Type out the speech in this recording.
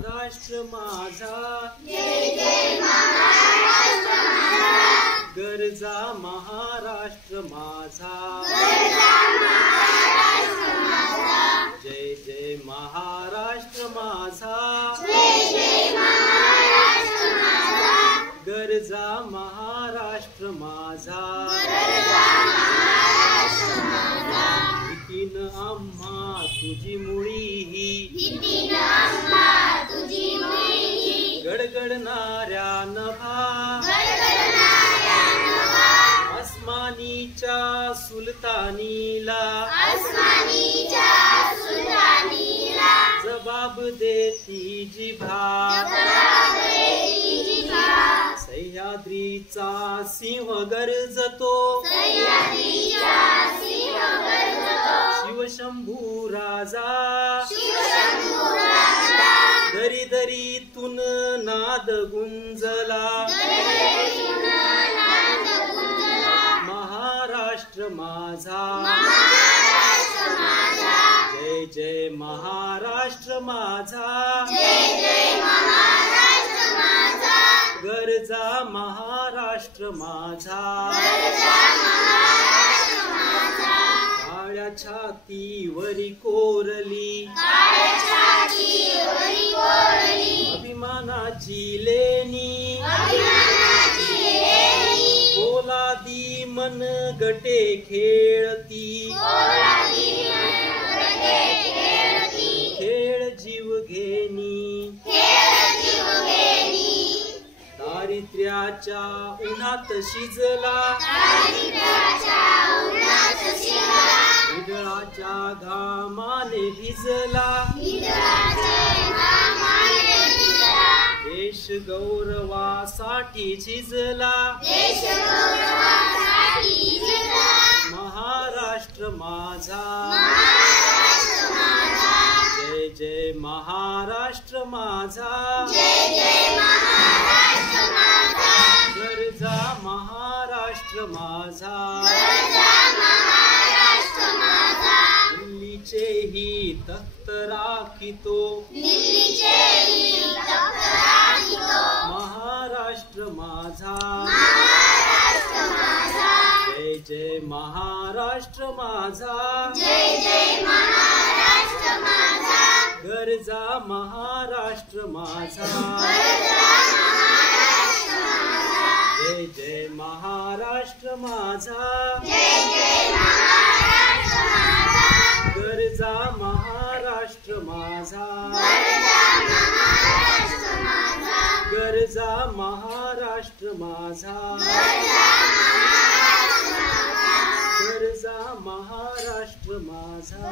महाराष्ट्र माझा, जय जय महाराष्ट्र माझा, गरजा महाराष्ट्र माझा, गरजा महाराष्ट्र माझा, जय जय महाराष्ट्र माझा, जय जय महाराष्ट्र माझा, गरजा महाराष्ट्र माझा, गरजा महाराष्ट्र माझा, भीतीन आम्हा तुझी मुळी ही, भीतीन आम्हा तुझी मुळी, गडगडणाऱ्या नभा, गडगडणाऱ्या नभा, आसमानीच्या सुलतानीला, आसमानीच्या सुलतानीला, जबाब देती जिभा, जबाब देती जिभा, सह्याद्रीचा सिंह गर्जतो, सह्याद्रीचा सिंह गर्जतो, शिवशंभू राजा, शिवशंभू राजा, दरी दरीतून नाद गुंजला, दरदरीतून नाद गुंजला, महाराष्ट्र माझा, महाराष्ट्र माझा, जय जय महाराष्ट्र माझा, जय जय महाराष्ट्र माझा, गरजा महाराष्ट्र माझा, गरजा महाराष्ट्र माझा, काळ्या छातीवरी कोरली, काळ्या छातीवरी कोरली, अभिमानाची लेणी, अभिमानाची लेणी, पोलादी मनगटे खेळती, पोलादी मनगटे खेळती, खेळ जीव घेणी, खेळ जीवघेणी, दारिद्र्याच्या उन्हात शिजला, दारिद्र्याच्या उन्हात शिरला, विडळाच्या घामाने भिजला, विदळाचे घामाने भिजला, देश गौरवासाठी झिजला, देश गौरवासाठी झिजला, महाराष्ट्र माझा, महाराष्ट्र माझा, जय जय महाराष्ट्र माझा, जय जय महाराष्ट्र माझा, गरजा महाराष्ट्र माझा, गरजा महाराष्ट्र माझा, दिल्लीचेही तख्त राखितो, दिल्लीचेही तख्त राखितो, महाराष्ट्र माझा, महाराष्ट्र माझा, जय जय महाराष्ट्र माझा, जय जय महाराष्ट्र माझा, गरजा महाराष्ट्र माझा, गरजा महाराष्ट्र माझा, जय जय महाराष्ट्र माझा, जय जय महाराष्ट्र माझा, गरजा महाराष्ट्र माझा, गरजा महाराष्ट्र माझा, गरजा महाराष्ट्र माझा, गरजा महाराष्ट्र माझा, गरजा महाराष्ट्र माझा.